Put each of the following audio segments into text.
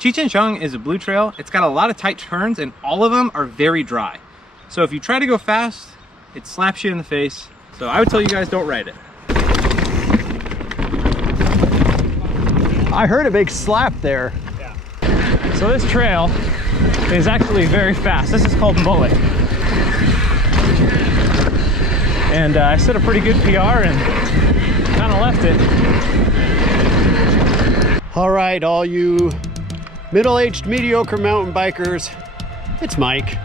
Cheech is a blue trail. It's got a lot of tight turns and all of them are very dry. So if you try to go fast, it slaps you in the face. So I would tell you guys don't ride it. I heard a big slap there. Yeah. So this trail is actually very fast. This is called Mullet. And I set a pretty good PR and kind of left it. All right, all you middle-aged mediocre mountain bikers, it's Mike.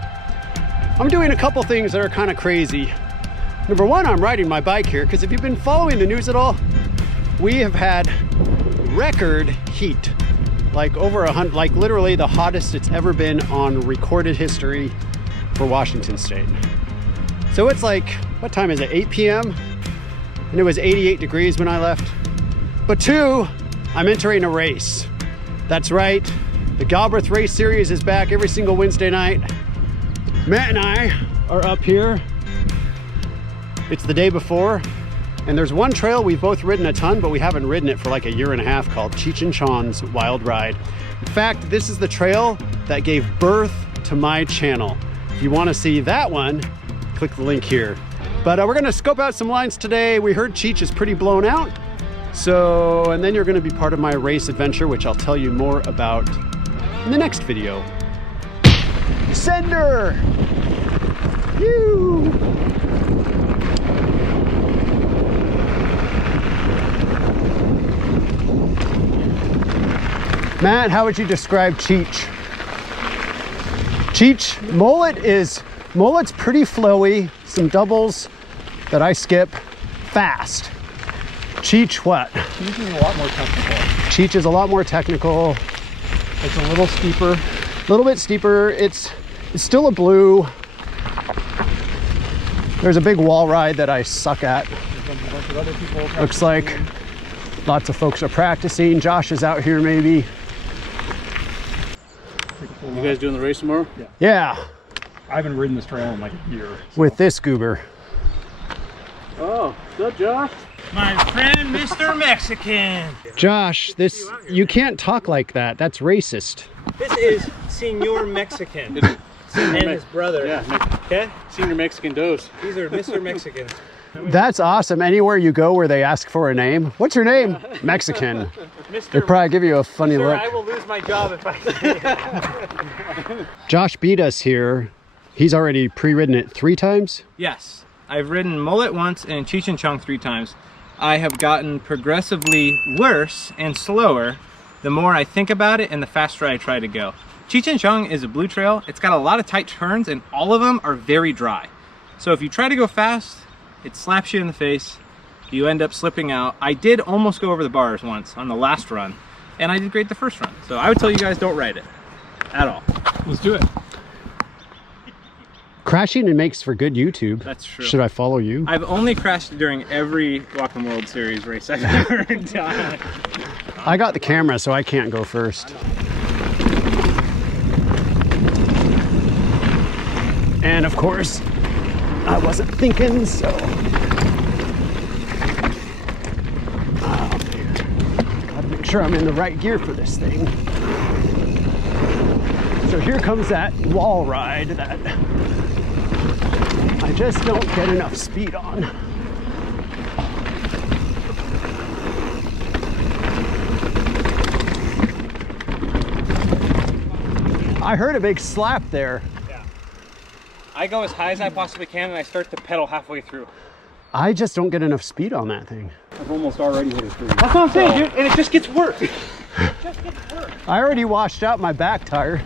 I'm doing a couple things that are kind of crazy. Number one, I'm riding my bike here because if you've been following the news at all, we have had record heat, like over 100, like literally the hottest it's ever been on recorded history for Washington State. So it's like, what time is it, 8 p.m.? And it was 88 degrees when I left. But two, I'm entering a race. That's right, the Galbraith Race Series is back every single Wednesday night. Matt and I are up here. It's the day before, and there's one trail we've both ridden a ton, but we haven't ridden it for like a year and a half, called Cheech Wild Ride. In fact, this is the trail that gave birth to my channel. If you want to see that one, click the link here. But we're gonna scope out some lines today. We heard Cheech is pretty blown out. So, and then you're gonna be part of my race adventure, which I'll tell you more about in the next video. Sender! You! Matt, how would you describe Cheech? Cheech, mullet's pretty flowy, some doubles that I skip fast. Cheech, what? Cheech is a lot more technical. Cheech is a lot more technical. It's a little steeper. A little bit steeper. It's still a blue. There's a big wall ride that I suck at. Looks like lots of folks are practicing. Josh is out here maybe. You guys doing the race tomorrow? Yeah. Yeah. I haven't ridden this trail in like a year. So. With this goober. Oh, what's up, Josh? My friend, Mr. Mexican. Josh, you can't talk like that. That's racist. This is Senor Mexican. And his brother. Yeah. Okay? Senior Mexican dose. These are Mr. Mexicans. That's awesome. Anywhere you go where they ask for a name. What's your name? Mexican. They probably give you a funny look. I will lose my job if I say Josh beat us here. He's already pre-ridden it 3 times? Yes. I've ridden Mullet once and Cheech 3 times. I have gotten progressively worse and slower the more I think about it and the faster I try to go. Cheech is a blue trail. It's got a lot of tight turns and all of them are very dry. So if you try to go fast, it slaps you in the face. You end up slipping out. I did almost go over the bars once on the last run, and I did great the first run. So I would tell you guys don't ride it at all. Let's do it. Crashing and makes for good YouTube. That's true. Should I follow you? I've only crashed during every Whatcom World Series race I've ever done. I got the camera, so I can't go first. And of course, I wasn't thinking, so. Oh man, gotta make sure I'm in the right gear for this thing. So here comes that wall ride that I just don't get enough speed on. I heard a big slap there. Yeah. I go as high as I possibly can and I start to pedal halfway through. I just don't get enough speed on that thing. I've almost already hit a tree. That's what I'm saying, dude, and it just gets worse. It just gets worse. I already washed out my back tire.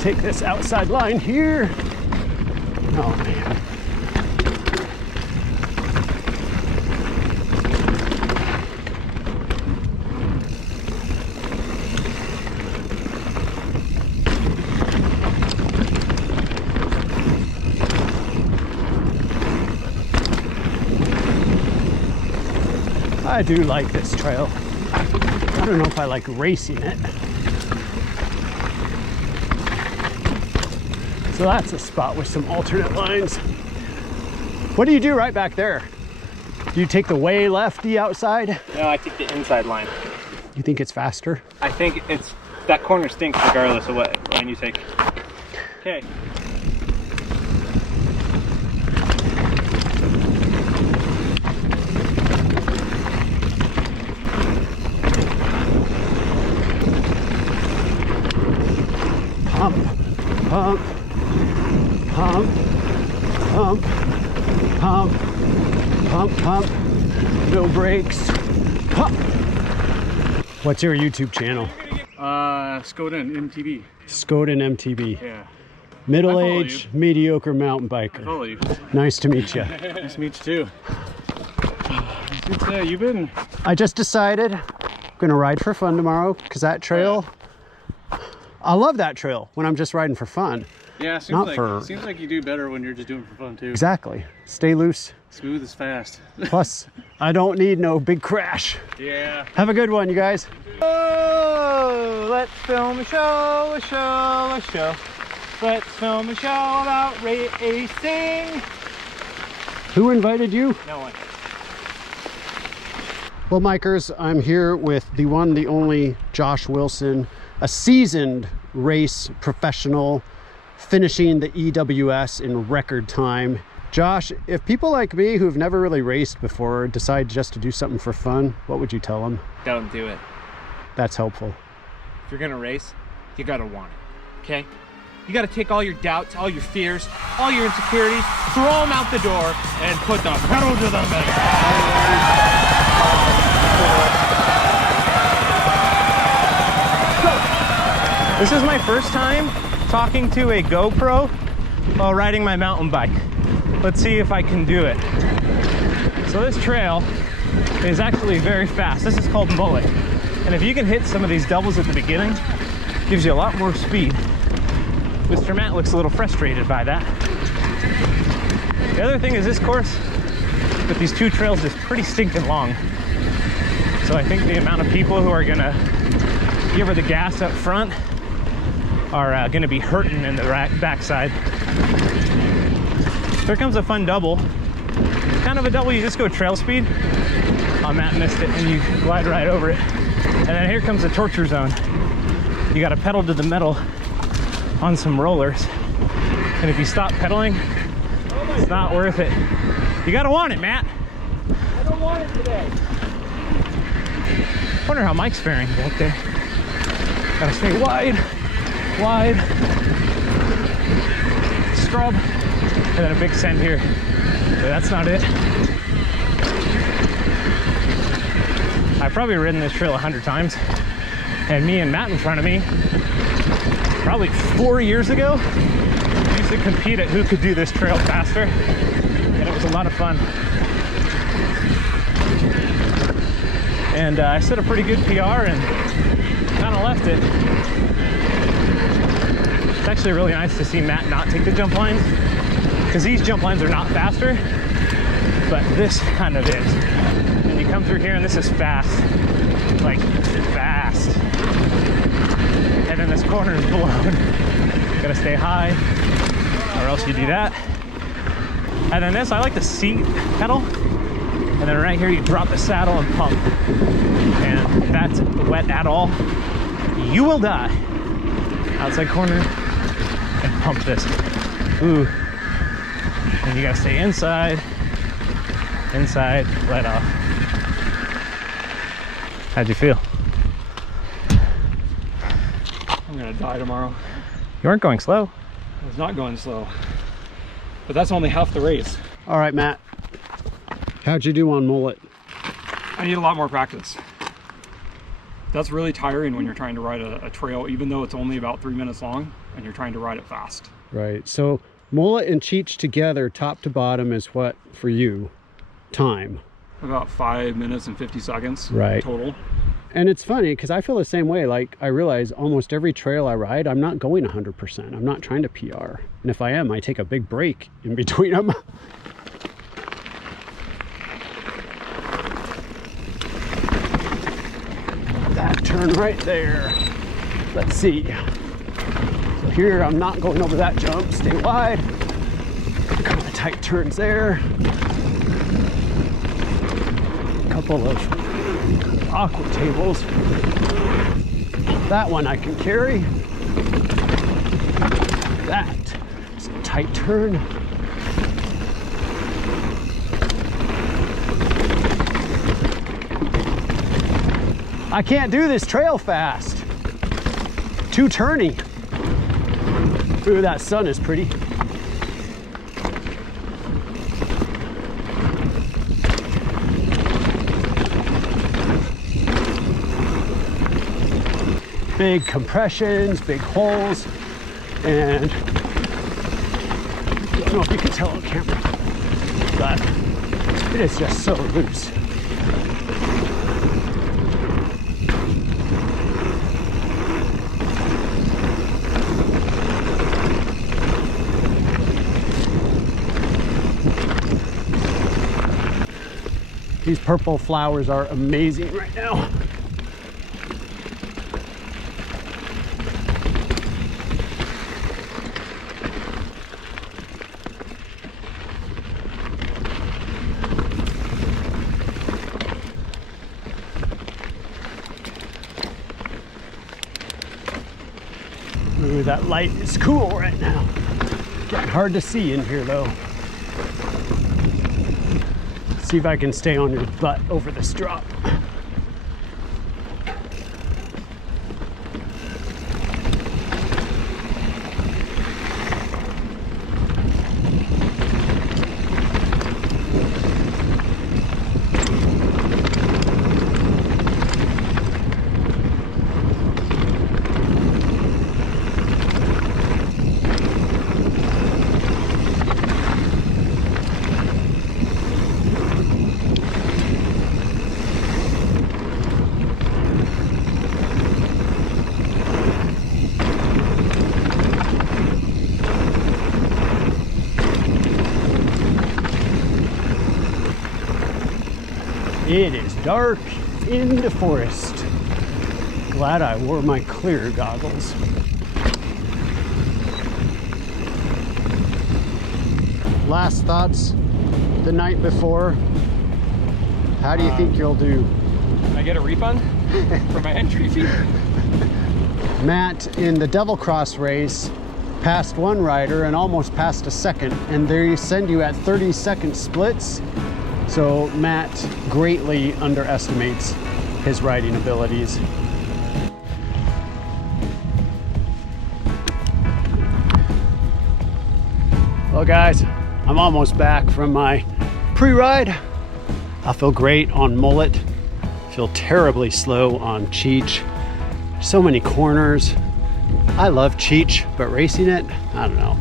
Take this outside line here. Oh man. I do like this trail. I don't know if I like racing it. So that's a spot with some alternate lines. What do you do right back there? Do you take the way lefty outside? No, I take the inside line. You think it's faster? I think it's, that corner stinks regardless of what line you take. Okay. Pump, pump, pump, pump, pump, pump, pump, no brakes, pump. What's your YouTube channel? Skoda MTB. Skoda MTB. Yeah. Middle-aged, mediocre mountain I biker. follow you. Nice to meet you. Nice to meet you too. You've been... I just decided I'm gonna ride for fun tomorrow because that trail, I love that trail when I'm just riding for fun. Yeah, seems like you do better when you're just doing it for fun too. Exactly. Stay loose. Smooth is fast. Plus, I don't need no big crash. Yeah. Have a good one, you guys. Oh, let's film a show, a show, a show. Let's film a show about racing. Who invited you? No one. Well, Mikers, I'm here with the one, the only Josh Wilson, a seasoned race professional, finishing the EWS in record time. Josh, if people like me who've never really raced before decide just to do something for fun, what would you tell them? Don't do it. That's helpful. If you're gonna race, you gotta want it, okay? You gotta take all your doubts, all your fears, all your insecurities, throw them out the door, and put the pedal to the metal. This is my first time talking to a GoPro while riding my mountain bike. Let's see if I can do it. So this trail is actually very fast. This is called Mullet. And if you can hit some of these doubles at the beginning, it gives you a lot more speed. Mr. Matt looks a little frustrated by that. The other thing is this course with these two trails is pretty stinking long. So I think the amount of people who are gonna give her the gas up front are gonna be hurting in the backside. Here comes a fun double. Kind of a double, you just go trail speed. Oh, Matt missed it and you glide right over it. And then here comes the torture zone. You gotta pedal to the metal on some rollers. And if you stop pedaling, it's not worth it. You gotta want it, Matt. I don't want it today. Wonder how Mike's faring back there. Gotta stay wide, wide, scrub, and then a big send here. But that's not it. I've probably ridden this trail 100 times, and me and Matt in front of me, probably 4 years ago, we used to compete at who could do this trail faster, and it was a lot of fun. And I set a pretty good PR and kind of left it. It's actually really nice to see Matt not take the jump lines, because these jump lines are not faster, but this kind of is. And you come through here and this is fast, like fast. And then this corner is blown. You gotta stay high, or else you do that. And then this, I like the seat pedal. And then right here, you drop the saddle and pump. And if that's wet at all, you will die. Outside corner, and pump this. Ooh. And you gotta stay inside, let off. How'd you feel? I'm gonna die tomorrow. You weren't going slow. I was not going slow. But that's only half the race. All right, Matt. How'd you do on Mullet? I need a lot more practice. That's really tiring when you're trying to ride a trail, even though it's only about 3 minutes long and you're trying to ride it fast. Right, so Mullet and Cheech together, top to bottom, is what for you? Time. About 5 minutes and 50 seconds Right. total. And it's funny because I feel the same way. Like, I realize almost every trail I ride, I'm not going 100%. I'm not trying to PR. And if I am, I take a big break in between them. That turn right there. Let's see. So here, I'm not going over that jump. Stay wide. A couple of tight turns there. A couple of aqua tables. That one I can carry. That is a tight turn. I can't do this trail fast. Too turny. Ooh, that sun is pretty. Big compressions, big holes, and I don't know if you can tell on camera, but it is just so loose. These purple flowers are amazing right now. Ooh, that light is cool right now. Getting hard to see in here though. See if I can stay on your butt over this drop. It is dark in the forest. Glad I wore my clear goggles. Last thoughts the night before. How do you think you'll do? Can I get a refund for my entry fee? Matt in the Devil Cross race passed one rider and almost passed a second, and they send you at 30-second splits. So Matt greatly underestimates his riding abilities. Well guys, I'm almost back from my pre-ride. I feel great on Mullet. Feel terribly slow on Cheech. So many corners. I love Cheech, but racing it, I don't know.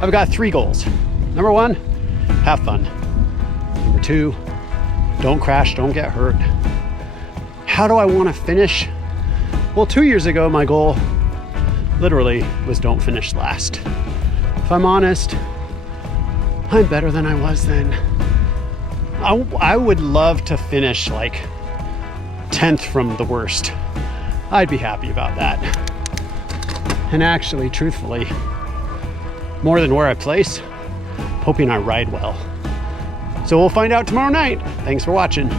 I've got 3 goals. Number 1, have fun. Number 2, don't crash, don't get hurt. How do I want to finish? Well, 2 years ago, my goal literally was don't finish last. If I'm honest, I'm better than I was then. I would love to finish like 10th from the worst. I'd be happy about that. And actually, truthfully, more than where I place, hoping I ride well. So we'll find out tomorrow night. Thanks for watching.